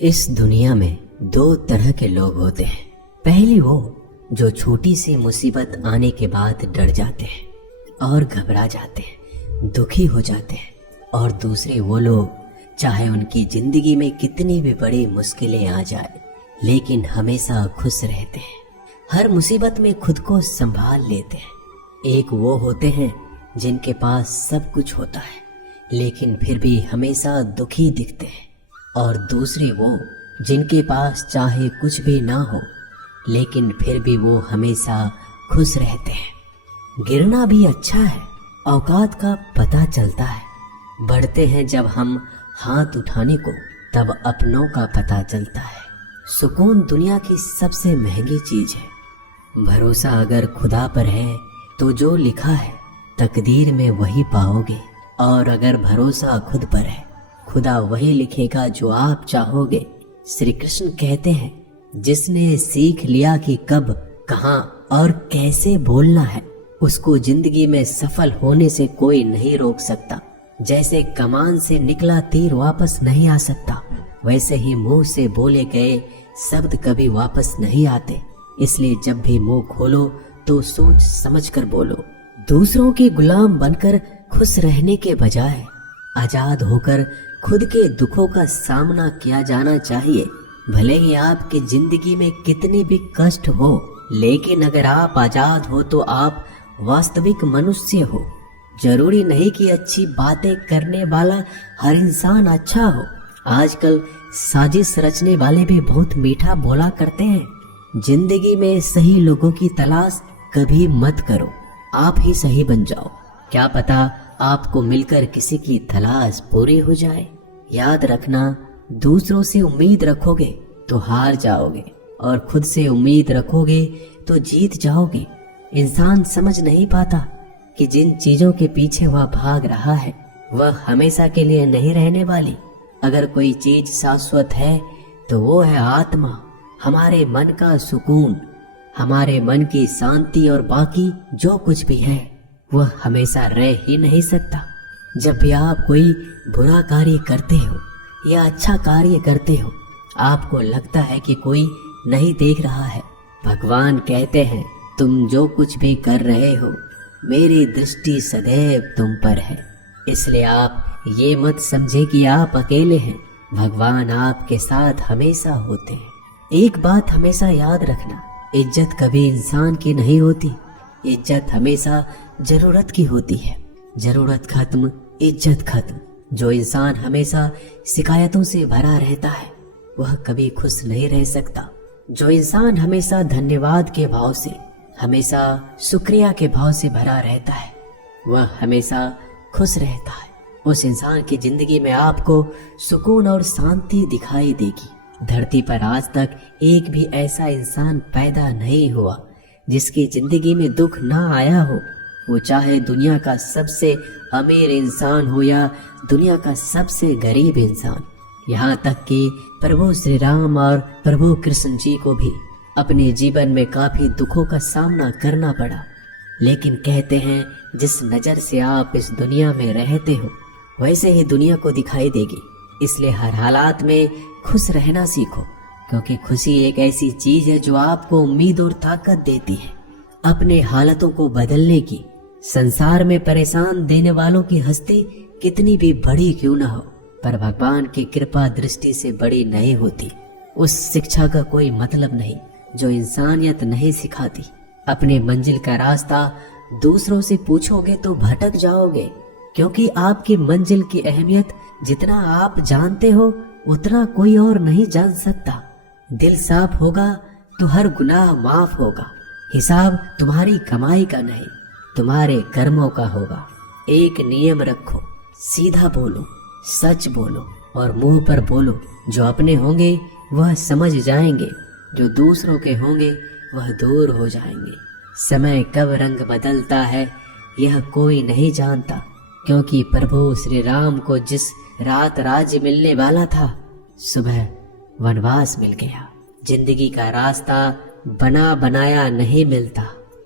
इस दुनिया में दो तरह के लोग होते हैं। पहली वो जो छोटी सी मुसीबत आने के बाद डर जाते हैं और घबरा जाते हैं, दुखी हो जाते हैं। और दूसरे वो लोग चाहे उनकी जिंदगी में कितनी भी बड़ी मुश्किलें आ जाए लेकिन हमेशा खुश रहते हैं, हर मुसीबत में खुद को संभाल लेते हैं। एक वो होते हैं जिनके पास सब कुछ होता है लेकिन फिर भी हमेशा दुखी दिखते हैं, और दूसरे वो जिनके पास चाहे कुछ भी ना हो लेकिन फिर भी वो हमेशा खुश रहते हैं। गिरना भी अच्छा है, औकात का पता चलता है। बढ़ते हैं जब हम हाथ उठाने को, तब अपनों का पता चलता है। सुकून दुनिया की सबसे महंगी चीज है। भरोसा अगर खुदा पर है तो जो लिखा है तकदीर में वही पाओगे, और अगर भरोसा खुद पर है खुदा वही लिखेगा जो आप चाहोगे। श्री कृष्ण कहते हैं, जिसने सीख लिया कि कब, कहां और कैसे बोलना है, उसको जिंदगी में सफल होने से कोई नहीं रोक सकता। जैसे कमान से निकला तीर वापस नहीं आ सकता, वैसे ही मुंह से बोले गए शब्द कभी वापस नहीं आते। इसलिए जब भी मुंह खोलो तो सोच समझ कर बोलो। दूसरों के गुलाम बनकर खुश रहने के बजाय आजाद होकर खुद के दुखों का सामना किया जाना चाहिए। भले ही आपकी जिंदगी में कितने भी कष्ट हो, लेकिन अगर आप आजाद हो तो आप वास्तविक मनुष्य हो। जरूरी नहीं कि अच्छी बातें करने वाला हर इंसान अच्छा हो। आजकल साजिश रचने वाले भी बहुत मीठा बोला करते हैं। जिंदगी में सही लोगों की तलाश कभी मत करो, आप ही सही बन जाओ। क्या पता आपको मिलकर किसी की तलाश पूरी हो जाए। याद रखना, दूसरों से उम्मीद रखोगे तो हार जाओगे, और खुद से उम्मीद रखोगे तो जीत जाओगे। इंसान समझ नहीं पाता कि जिन चीजों के पीछे वह भाग रहा है वह हमेशा के लिए नहीं रहने वाली। अगर कोई चीज शाश्वत है तो वो है आत्मा, हमारे मन का सुकून, हमारे मन की शांति, और बाकी जो कुछ भी है वह हमेशा रह ही नहीं सकता। जब भी आप कोई बुरा कार्य करते हो या अच्छा कार्य करते हो, आपको लगता है कि कोई नहीं देख रहा है। भगवान कहते हैं, तुम जो कुछ भी कर रहे हो मेरी दृष्टि सदैव तुम पर है। इसलिए आप ये मत समझे कि आप अकेले हैं, भगवान आपके साथ हमेशा होते हैं। एक बात हमेशा याद रखना, इज्जत कभी इंसान की नहीं होती, इज्जत हमेशा जरूरत की होती है। जरूरत खत्म, इज्जत खत्म। जो इंसान हमेशा शिकायतों से भरा रहता है वह कभी खुश नहीं रह सकता। जो इंसान हमेशा धन्यवाद के भाव से, हमेशा शुक्रिया के भाव से भरा रहता है वह हमेशा खुश रहता है। उस इंसान की जिंदगी में आपको सुकून और शांति दिखाई देगी। धरती पर आज तक एक भी ऐसा इंसान पैदा नहीं हुआ जिसकी जिंदगी में दुख ना आया हो। वो चाहे दुनिया का सबसे अमीर इंसान हो या दुनिया का सबसे गरीब इंसान। यहाँ तक कि प्रभु श्री राम और प्रभु कृष्ण जी को भी अपने जीवन में काफी दुखों का सामना करना पड़ा, लेकिन कहते हैं जिस नजर से आप इस दुनिया में रहते हो वैसे ही दुनिया को दिखाई देगी। इसलिए हर हालात में खुश रहना सीखो, क्योंकि खुशी एक ऐसी चीज है जो आपको उम्मीद और ताकत देती है अपने हालातों को बदलने की। संसार में परेशान देने वालों की हस्ती कितनी भी बड़ी क्यों न हो, पर भगवान की कृपा दृष्टि से बड़ी नहीं होती। उस शिक्षा का कोई मतलब नहीं जो इंसानियत नहीं सिखाती। अपने मंजिल का रास्ता दूसरों से पूछोगे तो भटक जाओगे, क्योंकि आपकी मंजिल की अहमियत जितना आप जानते हो उतना कोई और नहीं जान सकता। दिल साफ होगा तो हर गुनाह माफ होगा। हिसाब तुम्हारी कमाई का नहीं, तुम्हारे कर्मों का होगा। एक नियम रखो, सीधा बोलो, सच बोलो और मुंह पर बोलो। जो अपने होंगे वह समझ जाएंगे, जो दूसरों के होंगे वह दूर हो जाएंगे। समय कब रंग बदलता है यह कोई नहीं जानता, क्योंकि प्रभु श्री राम को जिस रात राज्य मिलने वाला था सुबह वनवास मिल गया। जिंदगी का रास्ता बना बनाया नहीं मिलता,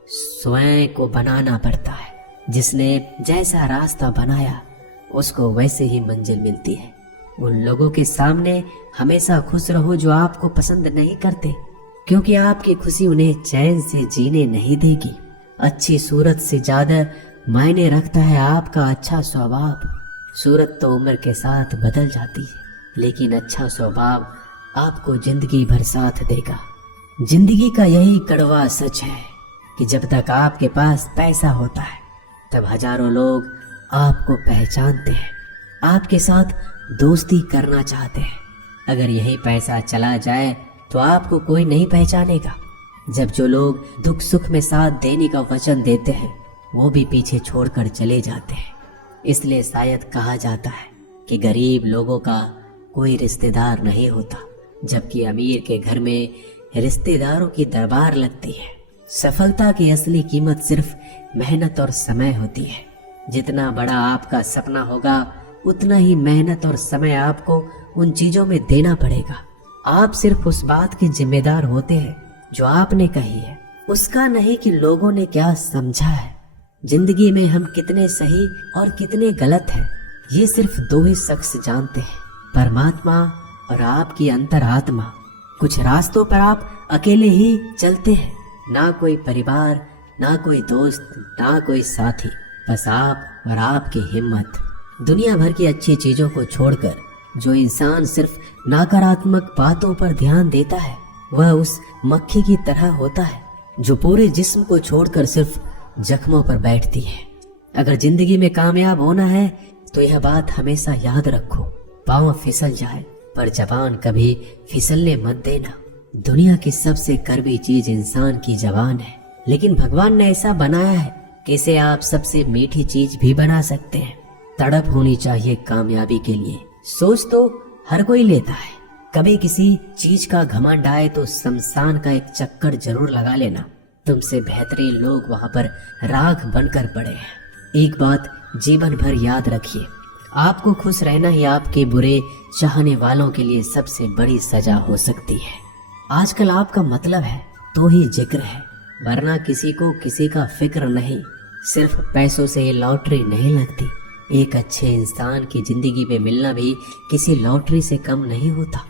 स्वयं को बनाना पड़ता है। जिसने जैसा रास्ता बनाया उसको वैसे ही मंजिल मिलती है। उन लोगों के सामने हमेशा खुश रहो जो आपको पसंद नहीं करते, क्योंकि आपकी खुशी उन्हें चैन से जीने नहीं देगी। अच्छी सूरत से ज्यादा मायने रखता है आपका अच्छा स्वभाव। सूरत तो उम्र के साथ बदल जाती है, लेकिन अच्छा स्वभाव आपको जिंदगी भर साथ देगा। जिंदगी का यही कड़वा सच है कि जब तक आपके पास पैसा होता है तब हजारों लोग आपको पहचानते हैं, आपके साथ दोस्ती करना चाहते हैं। अगर यही पैसा चला जाए तो आपको कोई नहीं पहचानेगा। जब जो लोग दुख सुख में साथ देने का वचन देते हैं वो भी पीछे छोड़कर चले जाते हैं। इसलिए शायद कहा जाता है कि गरीब लोगों का कोई रिश्तेदार नहीं होता, जबकि अमीर के घर में रिश्तेदारों की दरबार लगती है। सफलता की असली कीमत सिर्फ मेहनत और समय होती है। जितना बड़ा आपका सपना होगा उतना ही मेहनत और समय आपको उन चीजों में देना पड़ेगा। आप सिर्फ उस बात के जिम्मेदार होते हैं जो आपने कही है, उसका नहीं कि लोगों ने क्या समझा है। जिंदगी में हम कितने सही और कितने गलत हैं ये सिर्फ दो ही शख्स जानते हैं, परमात्मा और आपकी अंतरात्मा। कुछ रास्तों पर आप अकेले ही चलते हैं, ना कोई परिवार, ना कोई दोस्त, ना कोई साथी, बस आप और आपकी हिम्मत। दुनिया भर की अच्छी चीजों को छोड़कर जो इंसान सिर्फ नकारात्मक बातों पर ध्यान देता है वह उस मक्खी की तरह होता है जो पूरे जिस्म को छोड़कर सिर्फ जख्मों पर बैठती है। अगर जिंदगी में कामयाब होना है तो यह बात हमेशा याद रखो, पांव फिसल जाए पर जबान कभी फिसलने मत देना। दुनिया की सबसे कड़वी चीज इंसान की जबान है, लेकिन भगवान ने ऐसा बनाया है कि इसे आप सबसे मीठी चीज भी बना सकते हैं। तड़प होनी चाहिए कामयाबी के लिए। सोच तो हर कोई लेता है, कभी किसी चीज का घमंड आए तो शमशान का एक चक्कर जरूर लगा लेना। तुमसे बेहतरीन लोग वहां पर राख बनकर पड़े हैं। एक बात जीवन भर याद रखिए, आपको खुश रहना ही आपके बुरे चाहने वालों के लिए सबसे बड़ी सजा हो सकती है। आजकल आपका मतलब है तो ही जिक्र है, वरना किसी को किसी का फिक्र नहीं। सिर्फ पैसों से ये लॉटरी नहीं लगती। एक अच्छे इंसान की जिंदगी में मिलना भी किसी लॉटरी से कम नहीं होता।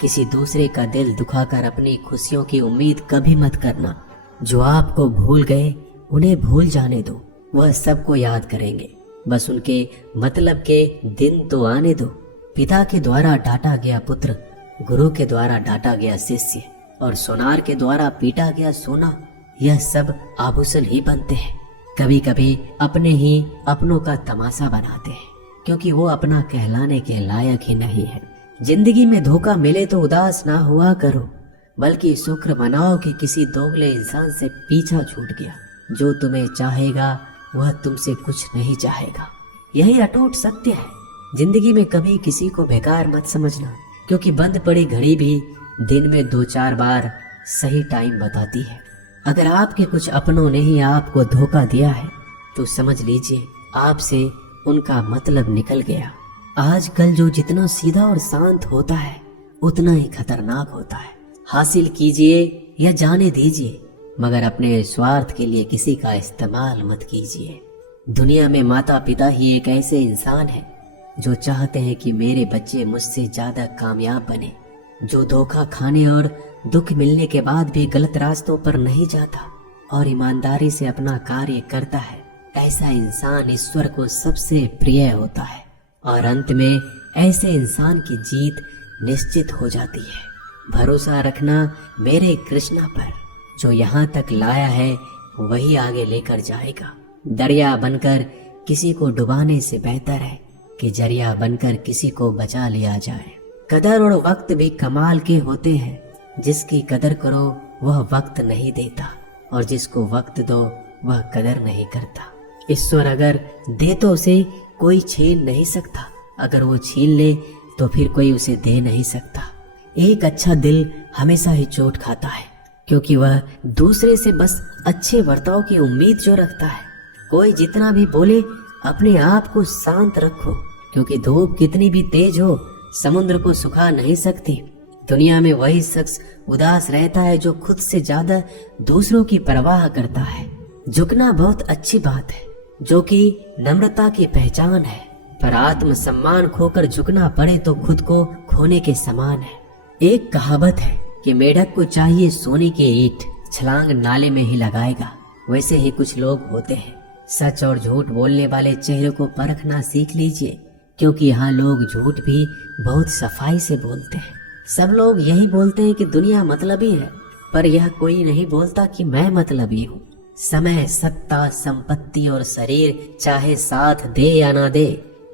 किसी दूसरे का दिल दुखाकर अपनी खुशियों की उम्मीद कभी मत करना। जो आपको भूल गए उन्हें भूल जाने दो, वह सबको याद करेंगे, बस उनके मतलब के दिन तो आने दो। पिता के द्वारा डांटा गया पुत्र, गुरु के द्वारा डांटा गया शिष्य और सोनार के द्वारा पीटा गया सोना, यह सब आभूषण ही बनते हैं। कभी कभी अपने ही अपनों का तमाशा बनाते हैं, क्योंकि वो अपना कहलाने के लायक ही नहीं है। जिंदगी में धोखा मिले तो उदास ना हुआ करो, बल्कि शुक्र मनाओ कि किसी दोगले इंसान से पीछा छूट गया। जो तुम्हें चाहेगा वह तुमसे कुछ नहीं चाहेगा, यही अटूट सत्य है। जिंदगी में कभी किसी को बेकार मत समझना, क्योंकि बंद पड़ी घड़ी भी दिन में 2-4 बार सही टाइम बताती है। अगर आपके कुछ अपनों ने ही आपको धोखा दिया है तो समझ लीजिए आपसे उनका मतलब निकल गया। आजकल जो जितना सीधा और शांत होता है उतना ही खतरनाक होता है। हासिल कीजिए या जाने दीजिए, मगर अपने स्वार्थ के लिए किसी का इस्तेमाल मत कीजिए। दुनिया में माता पिता ही एक ऐसे इंसान है जो चाहते हैं कि मेरे बच्चे मुझसे ज्यादा कामयाब बने, जो धोखा खाने और दुख मिलने के बाद भी गलत रास्तों पर नहीं जाता और ईमानदारी से अपना कार्य करता है। ऐसा इंसान ईश्वर को सबसे प्रिय होता है और अंत में ऐसे इंसान की जीत निश्चित हो जाती है। भरोसा रखना मेरे कृष्णा पर, जो यहाँ तक लाया है वही आगे लेकर जाएगा। दरिया बनकर किसी को डुबाने से बेहतर है कि जरिया बनकर किसी को बचा लिया जाए। कदर और वक्त भी कमाल के होते हैं। जिसकी कदर करो वह वक्त नहीं देता और जिसको वक्त दो वह कदर नहीं करता। ईश्वर अगर दे तो उसे कोई छीन नहीं सकता, अगर वो छीन ले तो फिर कोई उसे दे नहीं सकता। एक अच्छा दिल हमेशा ही चोट खाता है, क्योंकि वह दूसरे से बस अच्छे बर्ताव की उम्मीद जो रखता है। कोई जितना भी बोले अपने आप को शांत रखो, क्योंकि धूप कितनी भी तेज हो समुद्र को सुखा नहीं सकती। दुनिया में वही शख्स उदास रहता है जो खुद से ज्यादा दूसरों की परवाह करता है। झुकना बहुत अच्छी बात है, जो कि नम्रता की पहचान है। पर आत्म सम्मान खोकर झुकना पड़े तो खुद को खोने के समान है। एक कहावत है कि मेढक को चाहिए सोने की ईंट, छलांग नाले में ही लगाएगा। वैसे ही कुछ लोग होते हैं। सच और झूठ बोलने वाले चेहरे को परखना सीख लीजिए, क्योंकि यहाँ लोग झूठ भी बहुत सफाई से बोलते हैं। सब लोग यही बोलते हैं कि दुनिया मतलबी है, पर यह कोई नहीं बोलता कि मैं मतलबी हूँ। समय, सत्ता, संपत्ति और शरीर चाहे साथ दे या ना दे,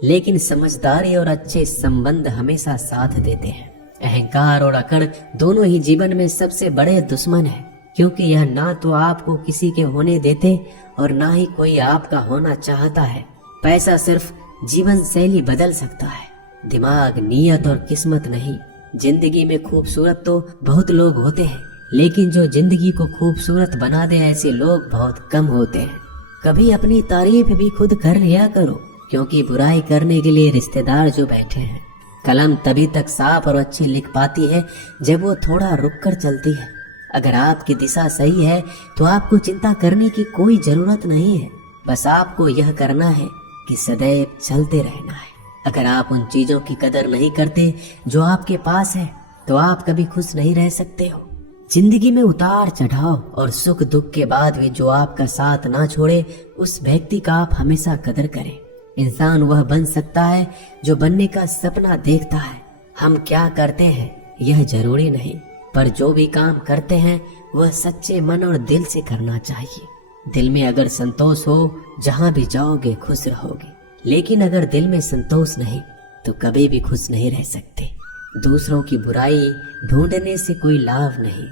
लेकिन समझदारी और अच्छे संबंध हमेशा साथ देते हैं। अहंकार और अकड़ दोनों ही जीवन में सबसे बड़े दुश्मन है, क्योंकि यह ना तो आपको किसी के होने देते और ना ही कोई आपका होना चाहता है। पैसा सिर्फ जीवन शैली बदल सकता है, दिमाग, नीयत और किस्मत नहीं। जिंदगी में खूबसूरत तो बहुत लोग होते हैं, लेकिन जो जिंदगी को खूबसूरत बना दे ऐसे लोग बहुत कम होते हैं। कभी अपनी तारीफ भी खुद कर लिया करो, क्योंकि बुराई करने के लिए रिश्तेदार जो बैठे हैं। कलम तभी तक साफ और अच्छी लिख पाती है जब वो थोड़ा रुक कर चलती है। अगर आपकी दिशा सही है तो आपको चिंता करने की कोई जरूरत नहीं है। बस आपको यह करना है कि सदैव चलते रहना है। अगर आप उन चीजों की कदर नहीं करते जो आपके पास है, तो आप कभी खुश नहीं रह सकते हो। जिंदगी में उतार चढ़ाव और सुख दुख के बाद भी जो आपका साथ ना छोड़े, उस व्यक्ति का आप हमेशा कदर करें। इंसान वह बन सकता है जो बनने का सपना देखता है। हम क्या करते हैं यह जरूरी नहीं, पर जो भी काम करते हैं वह सच्चे मन और दिल से करना चाहिए। दिल में अगर संतोष हो, जहाँ भी जाओगे खुश रहोगे। लेकिन अगर दिल में संतोष नहीं तो कभी भी खुश नहीं रह सकते। दूसरों की बुराई ढूंढने से कोई लाभ नहीं,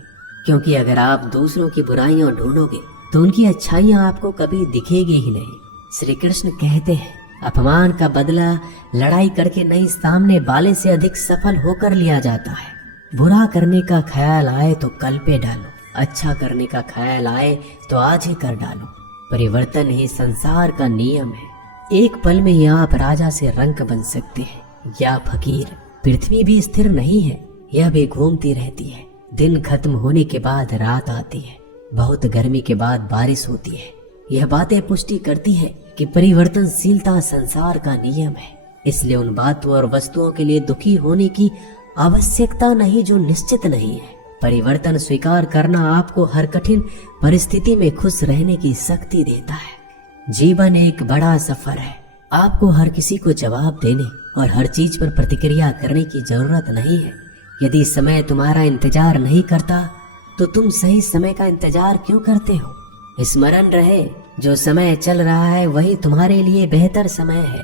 क्योंकि अगर आप दूसरों की बुराइयां ढूंढोगे तो उनकी अच्छाइयां आपको कभी दिखेगी ही नहीं। श्री कृष्ण कहते हैं, अपमान का बदला लड़ाई करके नहीं, सामने वाले से अधिक सफल होकर लिया जाता है। बुरा करने का ख्याल आए तो कल पे डालो, अच्छा करने का ख्याल आए तो आज ही कर डालो। परिवर्तन ही संसार का नियम है। एक पल में ही आप राजा से रंक बन सकते हैं या फकीर। पृथ्वी भी स्थिर नहीं है, यह भी घूमती रहती है। दिन खत्म होने के बाद रात आती है, बहुत गर्मी के बाद बारिश होती है। यह बातें पुष्टि करती है कि परिवर्तनशीलता संसार का नियम है। इसलिए उन बातों और वस्तुओं के लिए दुखी होने की आवश्यकता नहीं जो निश्चित नहीं है। परिवर्तन स्वीकार करना आपको हर कठिन परिस्थिति में खुश रहने की शक्ति देता है। जीवन एक बड़ा सफर है। आपको हर किसी को जवाब देने और हर चीज पर प्रतिक्रिया करने की जरूरत नहीं है। यदि समय तुम्हारा इंतजार नहीं करता तो तुम सही समय का इंतजार क्यों करते हो? स्मरण रहे, जो समय चल रहा है वही तुम्हारे लिए बेहतर समय है।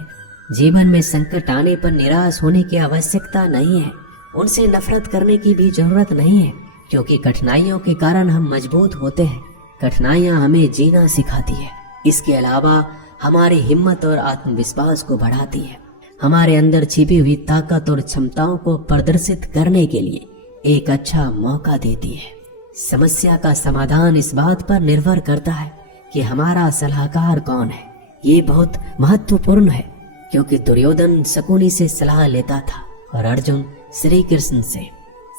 जीवन में संकट आने पर निराश होने की आवश्यकता नहीं है। उनसे नफरत करने की भी जरूरत नहीं है, क्योंकि कठिनाइयों के कारण हम मजबूत होते हैं। कठिनाइयां हमें जीना सिखाती है। इसके अलावा हमारी हिम्मत और आत्मविश्वास को बढ़ाती है। हमारे अंदर छिपी हुई ताकत और क्षमताओं को प्रदर्शित करने के लिए एक अच्छा मौका देती है। समस्या का समाधान इस बात पर निर्भर करता है कि हमारा सलाहकार कौन है। ये बहुत महत्वपूर्ण है, क्योंकि दुर्योधन शकुनी से सलाह लेता था और अर्जुन श्री कृष्ण से।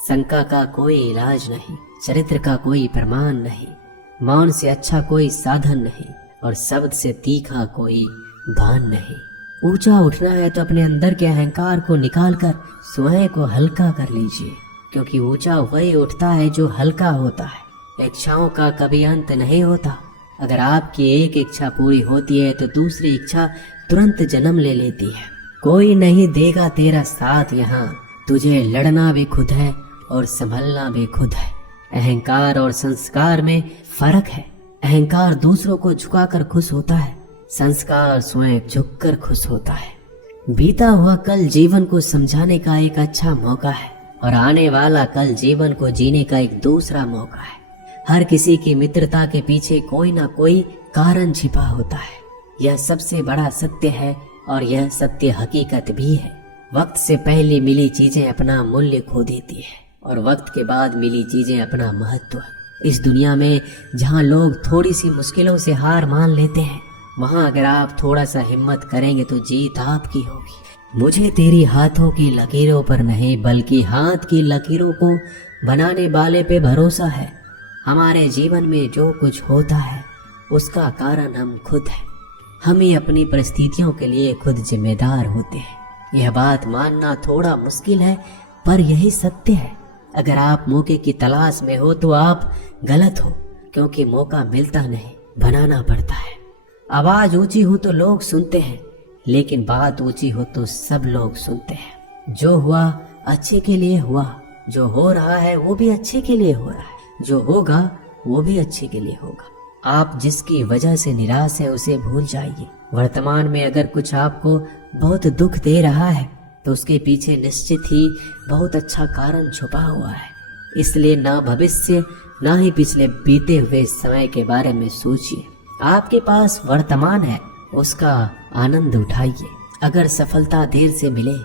शंका का कोई इलाज नहीं, चरित्र का कोई प्रमाण नहीं, मौन से अच्छा कोई साधन नहीं और शब्द से तीखा कोई भान नहीं। ऊंचा उठना है तो अपने अंदर के अहंकार को निकालकर स्वयं को हल्का कर लीजिए, क्योंकि ऊंचा वही उठता है जो हल्का होता है। इच्छाओं का कभी अंत नहीं होता। अगर आपकी एक इच्छा पूरी होती है तो दूसरी इच्छा तुरंत जन्म ले लेती है। कोई नहीं देगा तेरा साथ यहाँ, तुझे लड़ना भी खुद है और संभलना भी खुद है। अहंकार और संस्कार में फर्क है। अहंकार दूसरों को झुकाकर खुश होता है, संस्कार स्वयं झुककर खुश होता है। बीता हुआ कल जीवन को समझाने का एक अच्छा मौका है और आने वाला कल जीवन को जीने का एक दूसरा मौका है। हर किसी की मित्रता के पीछे कोई ना कोई कारण छिपा होता है। यह सबसे बड़ा सत्य है और यह सत्य हकीकत भी है। वक्त से पहले मिली चीजें अपना मूल्य खो देती है और वक्त के बाद मिली चीजें अपना महत्व। इस दुनिया में जहाँ लोग थोड़ी सी मुश्किलों से हार मान लेते हैं, वहाँ अगर आप थोड़ा सा हिम्मत करेंगे तो जीत आपकी होगी। मुझे तेरी हाथों की लकीरों पर नहीं, बल्कि हाथ की लकीरों को बनाने वाले पे भरोसा है। हमारे जीवन में जो कुछ होता है उसका कारण हम खुद हैं। हम ही अपनी परिस्थितियों के लिए खुद जिम्मेदार होते हैं। यह बात मानना थोड़ा मुश्किल है, पर यही सत्य है। अगर आप मौके की तलाश में हो तो आप गलत हो, क्योंकि मौका मिलता नहीं, बनाना पड़ता है। आवाज ऊंची हो तो लोग सुनते हैं, लेकिन बात ऊंची हो तो सब लोग सुनते हैं। जो हुआ अच्छे के लिए हुआ, जो हो रहा है वो भी अच्छे के लिए हो रहा है, जो होगा वो भी अच्छे के लिए होगा। आप जिसकी वजह से निराश है उसे भूल जाइए। वर्तमान में अगर कुछ आपको बहुत दुख दे रहा है तो उसके पीछे निश्चित ही बहुत अच्छा कारण छुपा हुआ है। इसलिए ना भविष्य ना ही पिछले बीते हुए समय के बारे में सोचिए। आपके पास वर्तमान है, उसका आनंद उठाइए। अगर सफलता देर से मिले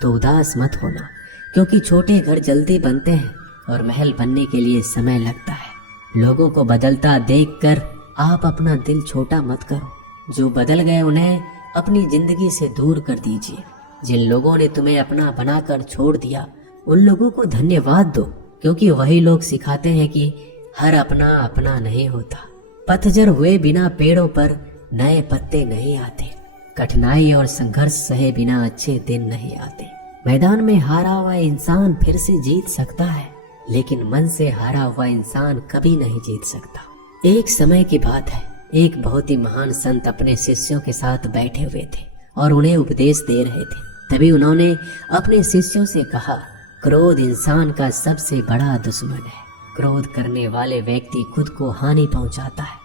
तो उदास मत होना, क्योंकि छोटे घर जल्दी बनते हैं और महल बनने के लिए समय लगता है। लोगों को बदलता देखकर आप अपना दिल छोटा मत करो। जो बदल गए उन्हें अपनी जिंदगी से दूर कर दीजिए। जिन लोगों ने तुम्हें अपना बनाकर छोड़ दिया उन लोगों को धन्यवाद दो, क्योंकि वही लोग सिखाते हैं कि हर अपना अपना नहीं होता। पतझड़ हुए बिना पेड़ों पर नए पत्ते नहीं आते। कठिनाई और संघर्ष सहे बिना अच्छे दिन नहीं आते। मैदान में हारा हुआ इंसान फिर से जीत सकता है, लेकिन मन से हारा हुआ इंसान कभी नहीं जीत सकता। एक समय की बात है, एक बहुत ही महान संत अपने शिष्यों के साथ बैठे हुए थे और उन्हें उपदेश दे रहे थे। तभी उन्होंने अपने शिष्यों से कहा, क्रोध इंसान का सबसे बड़ा दुश्मन है। क्रोध करने वाले व्यक्ति खुद को हानि पहुंचाता है,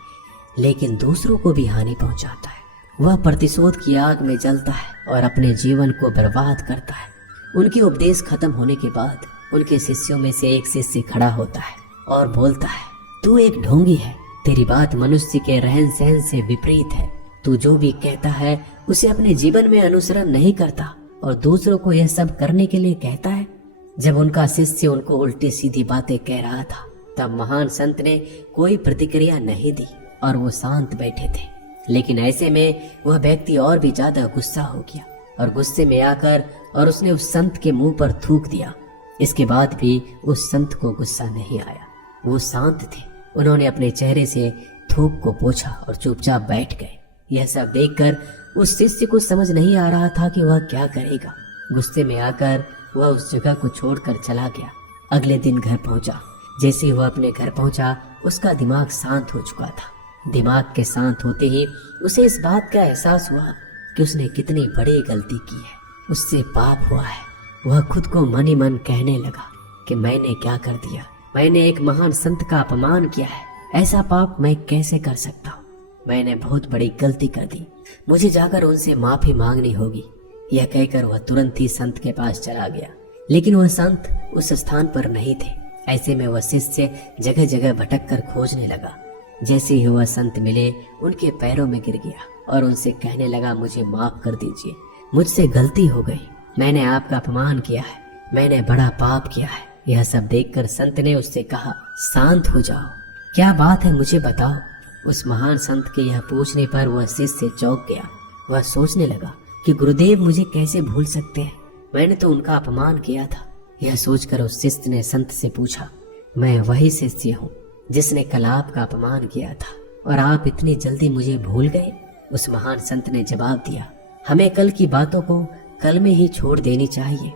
लेकिन दूसरों को भी हानि पहुंचाता है। वह प्रतिशोध की आग में जलता है और अपने जीवन को बर्बाद करता है। उनकी उपदेश खत्म होने के बाद उनके शिष्यों में से एक शिष्य खड़ा होता है और बोलता है, तू एक ढोंगी है। तेरी बात मनुष्य के रहन सहन से विपरीत है। तू जो भी कहता है उसे अपने जीवन में अनुसरण नहीं करता और दूसरों को यह सब करने के लिए कहता है। जब उनका शिष्य उनको उल्टी सीधी बातें कह रहा था, तब महान संत ने कोई प्रतिक्रिया नहीं दी और वो शांत बैठे थे। लेकिन ऐसे में वह व्यक्ति और भी ज्यादा गुस्सा हो गया और गुस्से में आकर और उसने उस संत के मुंह पर थूक दिया। इसके बाद भी उस संत को गुस्सा नहीं आया, वो शांत थे। उन्होंने अपने चेहरे से थूक को पोंछा और चुपचाप बैठ गए। यह सब देखकर उस शिष्य को समझ नहीं आ रहा था कि वह क्या करेगा। गुस्से में आकर वह उस जगह को छोड़कर चला गया। अगले दिन घर पहुंचा। जैसे ही वह अपने घर पहुंचा, उसका दिमाग शांत हो चुका था। दिमाग के शांत होते ही उसे इस बात का एहसास हुआ कि उसने कितनी बड़ी गलती की है, उससे पाप हुआ है। वह खुद को मन ही मन कहने लगा कि मैंने क्या कर दिया, मैंने एक महान संत का अपमान किया है, ऐसा पाप मैं कैसे कर सकता हूँ, मैंने बहुत बड़ी गलती कर दी, मुझे जाकर उनसे माफी मांगनी होगी। यह कहकर वह तुरंत ही संत के पास चला गया, लेकिन वह संत उस स्थान पर नहीं थे। ऐसे में वह शिष्य जगह जगह भटक कर खोजने लगा। जैसे ही वह संत मिले, उनके पैरों में गिर गया और उनसे कहने लगा, मुझे माफ कर दीजिए, मुझसे गलती हो गई, मैंने आपका अपमान किया है, मैंने बड़ा पाप किया है। यह सब देखकर संत ने उससे कहा, शांत हो जाओ, क्या बात है मुझे बताओ। उस महान संत के यह पूछने पर वह शिष्य चौंक गया। वह सोचने लगा कि गुरुदेव मुझे कैसे भूल सकते हैं, मैंने तो उनका अपमान किया था। यह सोचकर उस शिष्य ने संत से पूछा, मैं वही शिष्य हूँ जिसने कल आपका अपमान किया था और आप इतनी जल्दी मुझे भूल गए। उस महान संत ने जवाब दिया, हमें कल की बातों को कल में ही छोड़ देनी चाहिए।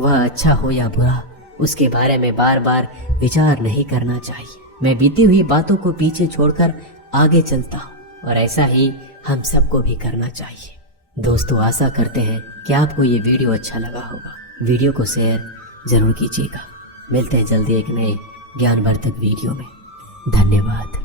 वह अच्छा हो या बुरा, उसके बारे में बार बार विचार नहीं करना चाहिए। मैं बीती हुई बातों को पीछे छोड़कर आगे चलता हूँ और ऐसा ही हम सबको भी करना चाहिए। दोस्तों, आशा करते हैं कि आपको ये वीडियो अच्छा लगा होगा। वीडियो को शेयर जरूर कीजिएगा। मिलते हैं जल्दी एक नए ज्ञानवर्धक वीडियो में। धन्यवाद।